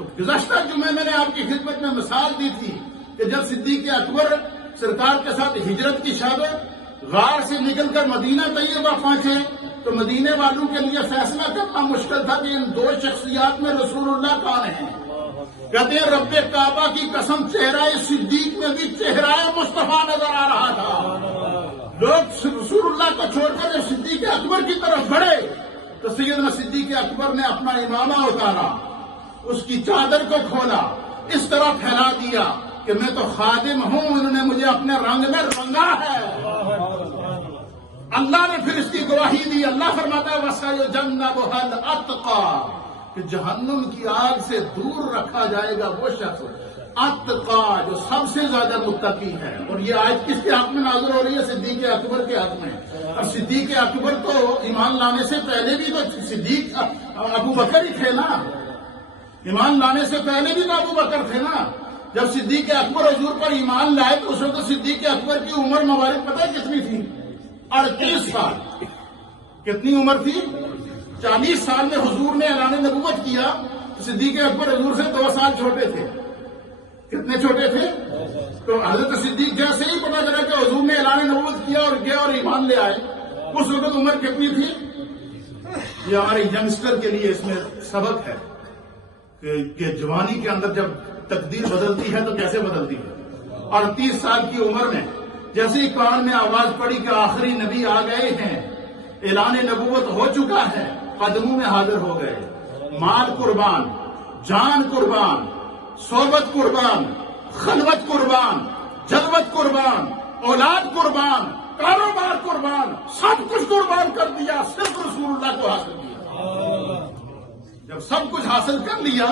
تو گزشتہ جمعے میں نے آپ کی خدمت میں مثال دی تھی کہ جب صدیق اکبر سرکار کے ساتھ ہجرت کی شب غار سے نکل کر مدینہ طیبہ پہنچے تو مدینے والوں کے لیے فیصلہ کرنا مشکل تھا کہ ان دو شخصیات میں رسول اللہ کون ہیں. کہتے ہیں رب کعبہ کی قسم چہرہ صدیق میں بھی چہرہ مصطفیٰ نظر آ رہا تھا. لوگ رسول اللہ کو چھوڑ کر جب صدیق اکبر کی طرف بڑھے تو سیدنا صدیق اکبر نے اپنا امامہ اتارا, اس کی چادر کو کھولا, اس طرح پھیلا دیا کہ میں تو خادم ہوں, انہوں نے مجھے اپنے رنگ میں رنگا ہے. اللہ نے پھر اس کی گواہی دی. اللہ فرماتا ہے وَسَيُجَنَّبُهَا الْأَتْقَى کہ جہنم کی آگ سے دور رکھا جائے گا وہ شخص اتقا جو سب سے زیادہ متقی ہے. اور یہ آیت کس کے حق میں نازل ہو رہی ہے؟ صدیق اکبر کے حق میں. اور صدیق اکبر تو ایمان لانے سے پہلے بھی تو صدیق ابو بکر ہی تھے نا. ایمان لانے سے پہلے بھی تو ابو بکر تھے نا. جب صدیق اکبر حضور پر ایمان لائے تو اس وقت صدیق اکبر کی عمر مبارک پتہ ہے کتنی تھی؟ 38 سال. کتنی عمر تھی؟ 40 سال میں حضور نے اعلان نبوت کیا. صدیق اکبر حضور سے 2 سال چھوٹے تھے. کتنے چھوٹے تھے؟ تو حضرت صدیق جیسے ہی پتا چلا کہ حضور نے اعلان نبوت کیا اور گیا اور ایمان لے آئے, اس وقت عمر کتنی تھی؟ یہ ہمارے ینگسٹر کے لیے اس میں سبق ہے کہ جوانی کے اندر جب تقدیر بدلتی ہے تو کیسے بدلتی ہے. 38 سال کی عمر میں جیسے ہی کان میں آواز پڑی کہ آخری نبی آ گئے ہیں, اعلان نبوت ہو چکا ہے, قدموں میں حاضر ہو گئے. مال قربان, جان قربان, صحبت قربان, خلوت قربان, جلوت قربان, اولاد قربان, کاروبار قربان, سب کچھ قربان کر دیا, صرف رسول اللہ کو حاصل کیا. جب سب کچھ حاصل کر لیا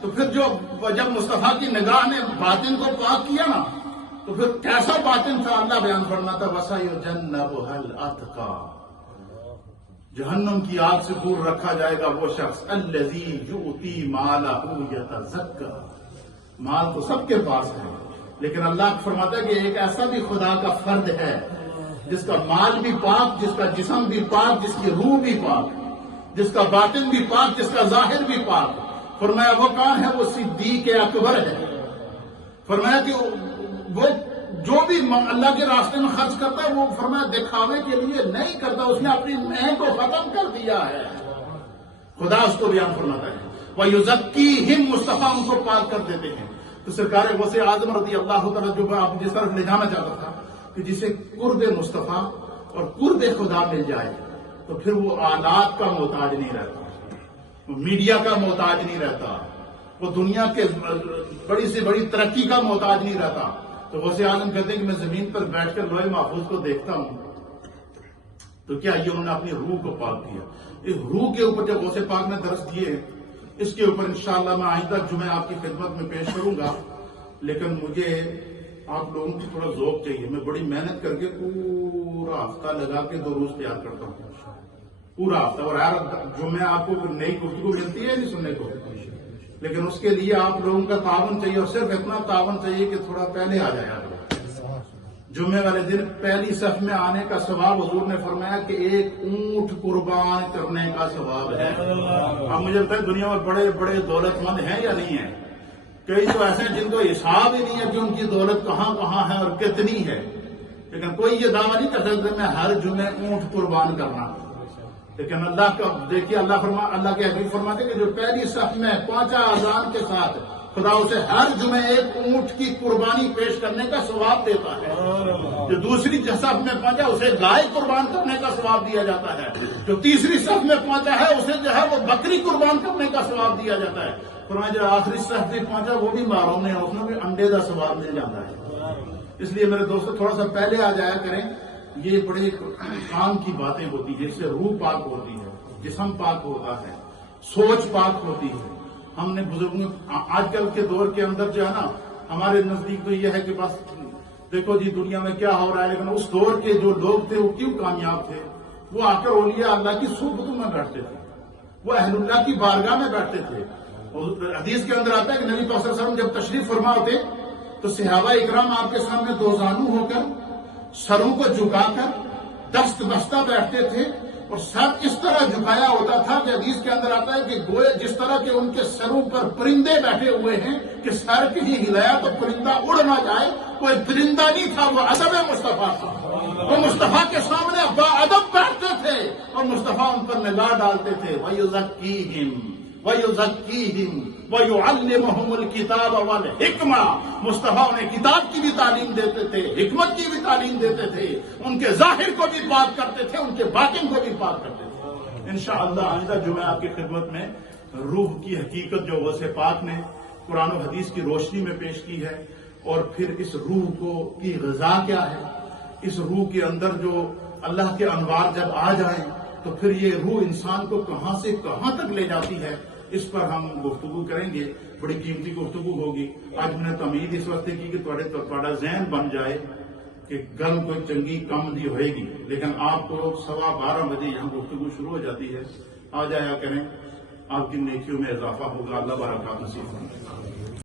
تو پھر جب مصطفیٰ کی نگاہ نے باطن کو پاک کیا نا تو پھر کیسا باطن تھا اللہ بیان فرماتا وَسَيُجَنَّبُهَا الْأَتْقَى جہنم کی آگ سے دور رکھا جائے گا وہ شخص الَّذِي يُؤْتِي مَالَهُ يَتَزَكَّى. مال تو سب کے پاس ہے لیکن اللہ فرماتا ہے کہ ایک ایسا بھی خدا کا فرد ہے جس کا مال بھی پاک, جس کا جسم بھی پاک, جس کی روح بھی پاک, جس کا باطن بھی پاک, جس کا ظاہر بھی پاک. فرمایا وہ کون ہے؟ وہ صدیق اکبر ہے. فرمایا کہ وہ جو بھی اللہ کے راستے میں خرچ کرتا ہے وہ فرمایا دکھاوے کے لیے نہیں کرتا, اس نے اپنی محنت کو ختم کر دیا ہے. خدا اس کو بیان فرماتا ہے وَيُزَكِّيهِمْ مصطفیٰ ان کو پاک کر دیتے ہیں. تو سرکار غوث اعظم رضی اللہ تعالیٰ جو آپ جس طرف لے جانا چاہتا تھا کہ جسے قرب مصطفیٰ اور قرب خدا مل جائے تو پھر وہ آلات کا محتاج نہیں رہتا, میڈیا کا محتاج نہیں رہتا, وہ دنیا کے بڑی سے بڑی ترقی کا محتاج نہیں رہتا. تو غوث اعظم کہتے ہیں کہ میں زمین پر بیٹھ کر لوح محفوظ کو دیکھتا ہوں تو کیا یہ انہوں نے اپنی روح کو پاک کیا. اس روح کے اوپر جب غوث پاک نے درس دیے اس کے اوپر انشاءاللہ میں آئندہ جمعہ آپ کی خدمت میں پیش کروں گا. لیکن مجھے آپ لوگوں کی تھوڑا ذوق چاہیے. میں بڑی محنت کر کے پورا ہفتہ لگا کے دروس تیار کرتا ہوں, پورا ہفتہ. اور ہر جمعہ آپ کو نئی گفتگو ملتی ہے نہیں سننے کو, لیکن اس کے لیے آپ لوگوں کا تعاون چاہیے. اور صرف اتنا تعاون چاہیے کہ تھوڑا پہلے آ جائے آپ. جمعے والے دن پہلی صف میں آنے کا ثواب حضور نے فرمایا کہ ایک اونٹ قربان کرنے کا ثواب ہے. اب مجھے بتائیں دنیا میں بڑے بڑے دولت مند ہیں یا نہیں ہیں؟ کئی تو ایسے ہیں جن کو حساب ہی نہیں ہے کہ ان کی دولت کہاں کہاں ہے اور کتنی ہے, لیکن کوئی یہ دعویٰ نہیں کر سکتا میں ہر جمعے اونٹ قربان کرنا. لیکن اللہ کا دیکھیے اللہ کے حبیب فرماتے کہ جو پہلی صف میں پہنچا اذان کے ساتھ خدا اسے ہر جمعے ایک اونٹ کی قربانی پیش کرنے کا ثواب دیتا ہے. جو دوسری صف میں پہنچا اسے گائے قربان کرنے کا ثواب دیا جاتا ہے. جو تیسری صف میں پہنچا ہے اسے جو ہے وہ بکری قربان کرنے کا ثواب دیا جاتا ہے. فرمایا جو آخری صف سے پہنچا وہ بھی معروم ہے, اس میں بھی انڈے کا ثواب مل جاتا ہے. اس لیے میرے دوستو تھوڑا سا پہلے آ جایا کریں. یہ بڑے کام کی باتیں ہوتی ہیں, اس سے روح پاک ہوتی ہے, جسم پاک ہوتا ہے, سوچ پاک ہوتی ہے. ہم نے بزرگوں آج کل کے دور کے اندر جو ہے نا ہمارے نزدیک تو یہ ہے کہ بس دیکھو جی دنیا میں کیا ہو رہا ہے, لیکن اس دور کے جو لوگ تھے وہ کیوں کامیاب تھے؟ وہ آ کر اولیاء اللہ کی صحبتوں میں بیٹھتے تھے, وہ اہل اللہ کی بارگاہ میں بیٹھتے تھے. حدیث کے اندر آتا ہے کہ نبی پاک صلی اللہ علیہ وسلم جب تشریف فرما ہوتے تو صحابہ اکرام آپ کے سامنے دو زانو ہو کر سروں کو جھکا کر دست بستہ بیٹھتے تھے. اور سر اس طرح جھکایا ہوتا تھا کہ حدیث کے اندر آتا ہے کہ گوئے جس طرح کے ان کے سروں پر پرندے بیٹھے ہوئے ہیں کہ سر کہیں ہلایا تو پرندہ اڑ نہ جائے، کوئی پرندہ نہیں تھا، وہ ادب مصطفیٰ تھا۔ وہ مصطفیٰ کے سامنے باادب بیٹھتے تھے اور مصطفیٰ ان پر نگاہ ڈالتے تھے۔ وَيُزَكِّيهِمْ وَيُعَلِّمُهُمُ الْكِتَابَ وَالْحِكْمَةَ، مصطفیٰ انہیں کتاب کی بھی تعلیم دیتے تھے، حکمت کی بھی تعلیم دیتے تھے، ان کے ظاہر کو بھی پاک کرتے تھے، ان کے باطن کو بھی پاک کرتے تھے۔ انشاءاللہ آئندہ جمعہ آپ کی خدمت میں روح کی حقیقت جو غوث پاک نے قرآن و حدیث کی روشنی میں پیش کی ہے، اور پھر اس روح کی غذا کیا ہے، اس روح کے اندر جو اللہ کے انوار جب آ جائیں تو پھر یہ روح انسان کو کہاں سے کہاں تک لے جاتی ہے، اس پر ہم گفتگو کریں گے۔ بڑی قیمتی گفتگو ہوگی۔ آج میں نے امید اس واسطے کی کہ تھوڑا ذہن بن جائے کہ گل کوئی چنگی کم دی ہوئے گی، لیکن آپ کو 12:15 بجے یہاں گفتگو شروع ہو جاتی ہے، آ جایا کریں، آپ کی نیکیوں میں اضافہ ہوگا، اللہ برکات نصیب فرمائے۔